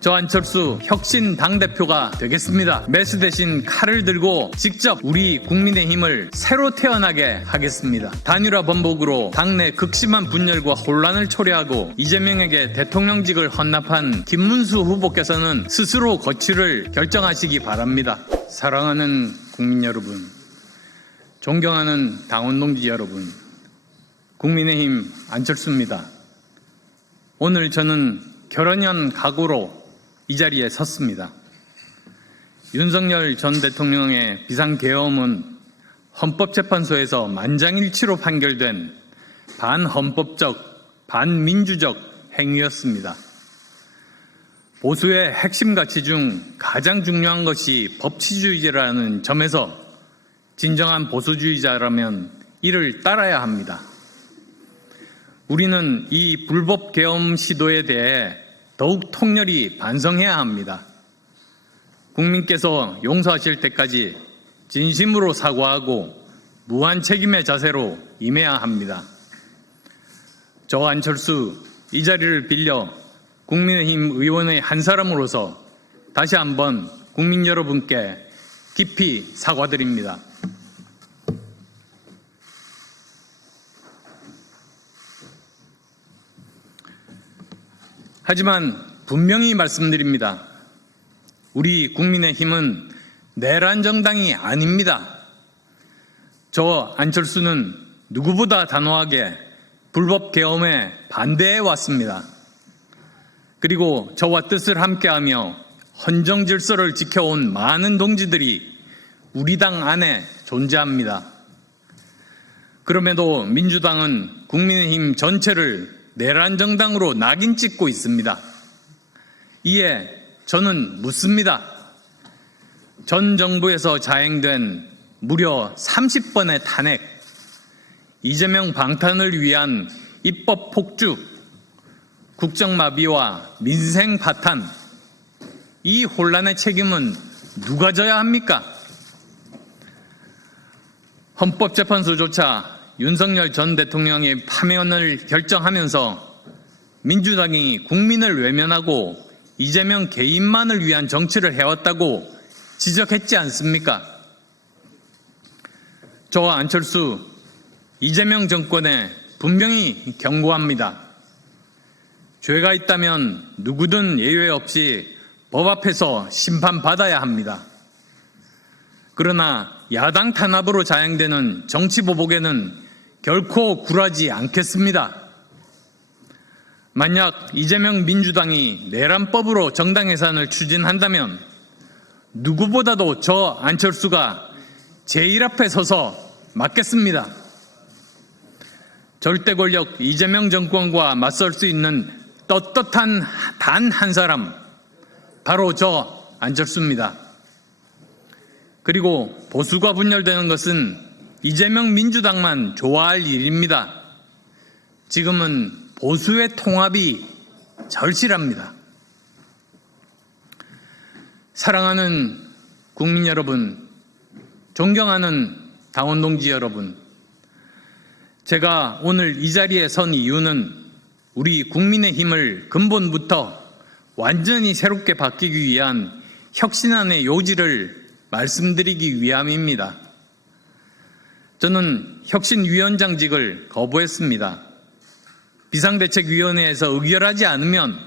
저 안철수 혁신 당대표가 되겠습니다. 매수 대신 칼을 들고 직접 우리 국민의힘을 새로 태어나게 하겠습니다. 단일화 번복으로 당내 극심한 분열과 혼란을 초래하고 이재명에게 대통령직을 헌납한 김문수 후보께서는 스스로 거취를 결정하시기 바랍니다. 사랑하는 국민 여러분, 존경하는 당원 동지 여러분, 국민의힘 안철수입니다. 오늘 저는 결연한 각오로 이 자리에 섰습니다. 윤석열 전 대통령의 비상계엄은 헌법재판소에서 만장일치로 판결된 반헌법적, 반민주적 행위였습니다. 보수의 핵심 가치 중 가장 중요한 것이 법치주의라는 점에서 진정한 보수주의자라면 이를 따라야 합니다. 우리는 이 불법 계엄 시도에 대해 더욱 통렬히 반성해야 합니다. 국민께서 용서하실 때까지 진심으로 사과하고 무한 책임의 자세로 임해야 합니다. 저 안철수 이 자리를 빌려 국민의힘 의원의 한 사람으로서 다시 한번 국민 여러분께 깊이 사과드립니다. 하지만 분명히 말씀드립니다. 우리 국민의힘은 내란 정당이 아닙니다. 저 안철수는 누구보다 단호하게 불법 계엄에 반대해 왔습니다. 그리고 저와 뜻을 함께하며 헌정 질서를 지켜온 많은 동지들이 우리 당 안에 존재합니다. 그럼에도 민주당은 국민의힘 전체를 내란 정당으로 낙인 찍고 있습니다. 이에 저는 묻습니다. 전 정부에서 자행된 무려 30번의 탄핵, 이재명 방탄을 위한 입법 폭주, 국정마비와 민생 파탄, 이 혼란의 책임은 누가 져야 합니까? 헌법재판소조차 윤석열 전 대통령의 파면을 결정하면서 민주당이 국민을 외면하고 이재명 개인만을 위한 정치를 해왔다고 지적했지 않습니까? 저 안철수, 이재명 정권에 분명히 경고합니다. 죄가 있다면 누구든 예외 없이 법 앞에서 심판받아야 합니다. 그러나 야당 탄압으로 자행되는 정치보복에는 결코 굴하지 않겠습니다. 만약 이재명 민주당이 내란법으로 정당 해산을 추진한다면 누구보다도 저 안철수가 제일 앞에 서서 막겠습니다. 절대 권력 이재명 정권과 맞설 수 있는 떳떳한 단 한 사람, 바로 저 안철수입니다. 그리고 보수가 분열되는 것은 이재명 민주당만 좋아할 일입니다. 지금은 보수의 통합이 절실합니다. 사랑하는 국민 여러분, 존경하는 당원 동지 여러분, 제가 오늘 이 자리에 선 이유는 우리 국민의힘을 근본부터 완전히 새롭게 바뀌기 위한 혁신안의 요지를 말씀드리기 위함입니다. 저는 혁신위원장직을 거부했습니다. 비상대책위원회에서 의결하지 않으면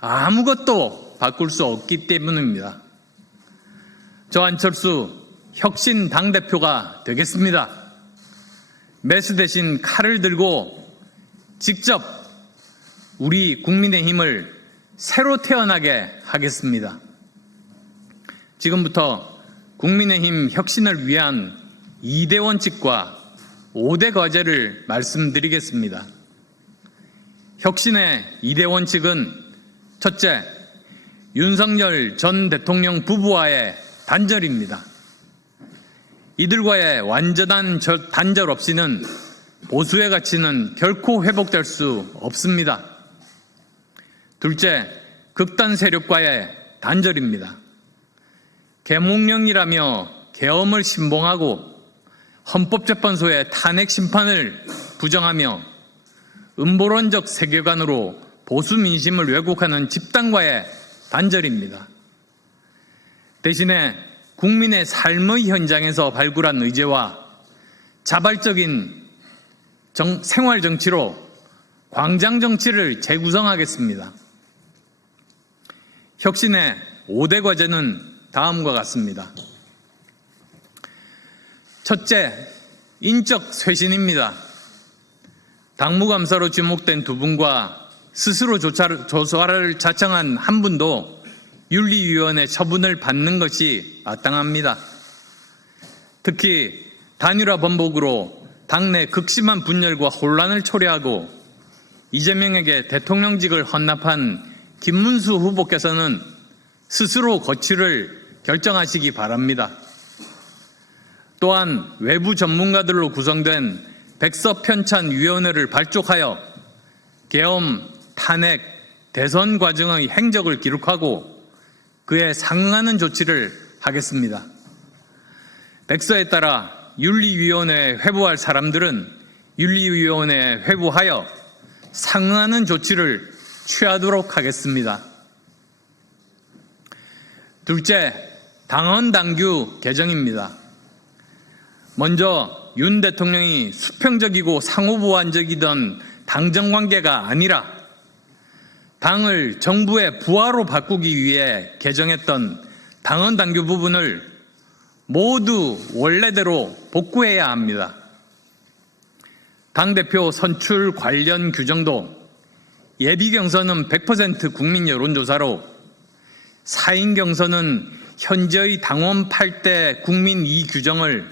아무것도 바꿀 수 없기 때문입니다. 저 안철수 혁신 당대표가 되겠습니다. 매수 대신 칼을 들고 직접 우리 국민의힘을 새로 태어나게 하겠습니다. 지금부터 국민의힘 혁신을 위한 2대 원칙과 5대 과제를 말씀드리겠습니다. 혁신의 2대 원칙은 첫째, 윤석열 전 대통령 부부와의 단절입니다. 이들과의 완전한 단절 없이는 보수의 가치는 결코 회복될 수 없습니다. 둘째, 극단 세력과의 단절입니다. 계몽령이라며 계엄을 신봉하고 헌법재판소의 탄핵 심판을 부정하며 음보론적 세계관으로 보수 민심을 왜곡하는 집단과의 단절입니다. 대신에 국민의 삶의 현장에서 발굴한 의제와 자발적인 생활 정치로 광장 정치를 재구성하겠습니다. 혁신의 5대 과제는 다음과 같습니다. 첫째, 인적 쇄신입니다. 당무감사로 지목된 2분과 스스로 조사를 자청한 1분도 윤리위원회 처분을 받는 것이 마땅합니다. 특히 단일화 번복으로 당내 극심한 분열과 혼란을 초래하고 이재명에게 대통령직을 헌납한 김문수 후보께서는 스스로 거취를 결정하시기 바랍니다. 또한 외부 전문가들로 구성된 백서편찬위원회를 발족하여 계엄, 탄핵, 대선 과정의 행적을 기록하고 그에 상응하는 조치를 하겠습니다. 백서에 따라 윤리위원회에 회부할 사람들은 윤리위원회에 회부하여 상응하는 조치를 취하도록 하겠습니다. 둘째, 당헌 당규 개정입니다. 먼저 윤 대통령이 수평적이고 상호보완적이던 당정관계가 아니라 당을 정부의 부하로 바꾸기 위해 개정했던 당헌 당규 부분을 모두 원래대로 복구해야 합니다. 당대표 선출 관련 규정도 예비 경선은 100% 국민 여론조사로 4인 경선은 현재의 당원 8대 국민 2 규정을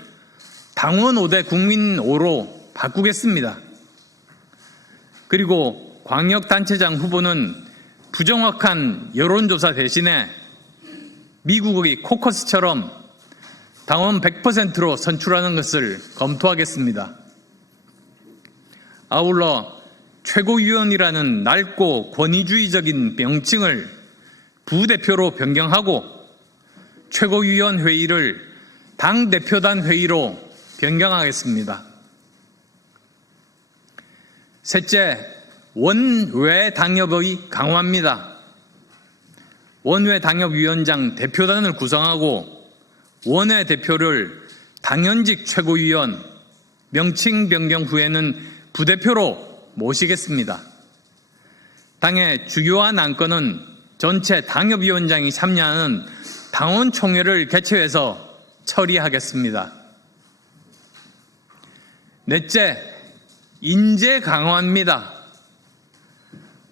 당원 5대 국민 5로 바꾸겠습니다. 그리고 광역단체장 후보는 부정확한 여론조사 대신에 미국의 코커스처럼 당원 100%로 선출하는 것을 검토하겠습니다. 아울러 최고위원이라는 낡고 권위주의적인 명칭을 부대표로 변경하고 최고위원 회의를 당대표단 회의로 변경하겠습니다. 셋째, 원외 당협의 강화입니다. 원외 당협위원장 대표단을 구성하고 원외 대표를 당연직 최고위원, 명칭 변경 후에는 부대표로 모시겠습니다. 당의 주요한 안건은 전체 당협위원장이 참여하는 당원총회를 개최해서 처리하겠습니다. 넷째, 인재 강화입니다.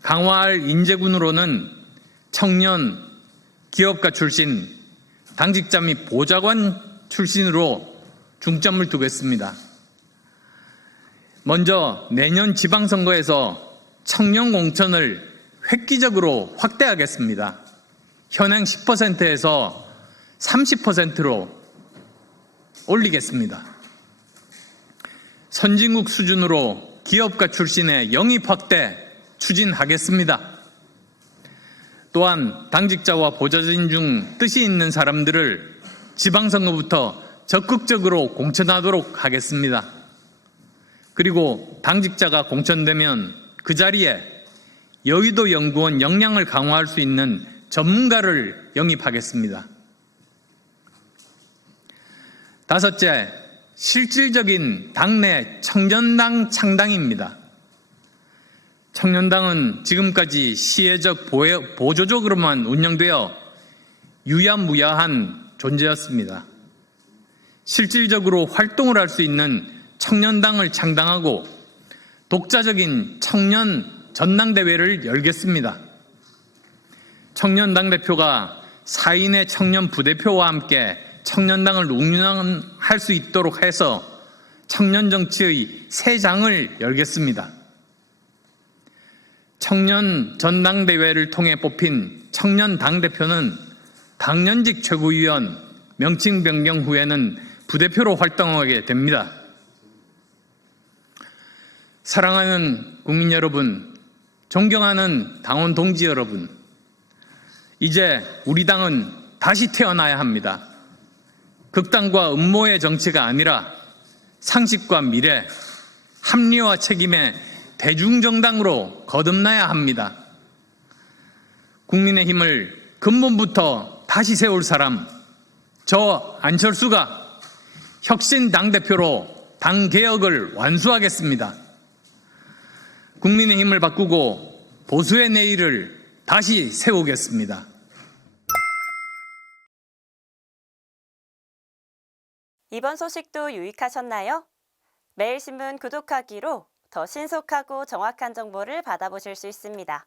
강화할 인재군으로는 청년, 기업가 출신, 당직자 및 보좌관 출신으로 중점을 두겠습니다. 먼저 내년 지방선거에서 청년 공천을 획기적으로 확대하겠습니다. 현행 10%에서 30%로 올리겠습니다. 선진국 수준으로 기업가 출신의 영입 확대 추진하겠습니다. 또한 당직자와 보좌진 중 뜻이 있는 사람들을 지방선거부터 적극적으로 공천하도록 하겠습니다. 그리고 당직자가 공천되면 그 자리에 여의도 연구원 역량을 강화할 수 있는 전문가를 영입하겠습니다. 다섯째, 실질적인 당내 청년당 창당입니다. 청년당은 지금까지 시혜적 보조적으로만 운영되어 유야무야한 존재였습니다. 실질적으로 활동을 할 수 있는 청년당을 창당하고 독자적인 청년 전당대회를 열겠습니다. 청년당 대표가 4인의 청년 부대표와 함께 청년당을 운영할 수 있도록 해서 청년정치의 새 장을 열겠습니다. 청년 전당대회를 통해 뽑힌 청년 당대표는 당연직 최고위원, 명칭 변경 후에는 부대표로 활동하게 됩니다. 사랑하는 국민 여러분, 존경하는 당원 동지 여러분, 이제 우리 당은 다시 태어나야 합니다. 극단과 음모의 정치가 아니라 상식과 미래, 합리와 책임의 대중정당으로 거듭나야 합니다. 국민의힘을 근본부터 다시 세울 사람, 저 안철수가 혁신 당대표로 당 개혁을 완수하겠습니다. 국민의힘을 바꾸고 보수의 내일을 다시 세우겠습니다. 이번 소식도 유익하셨나요? 매일신문 구독하기로 더 신속하고 정확한 정보를 받아보실 수 있습니다.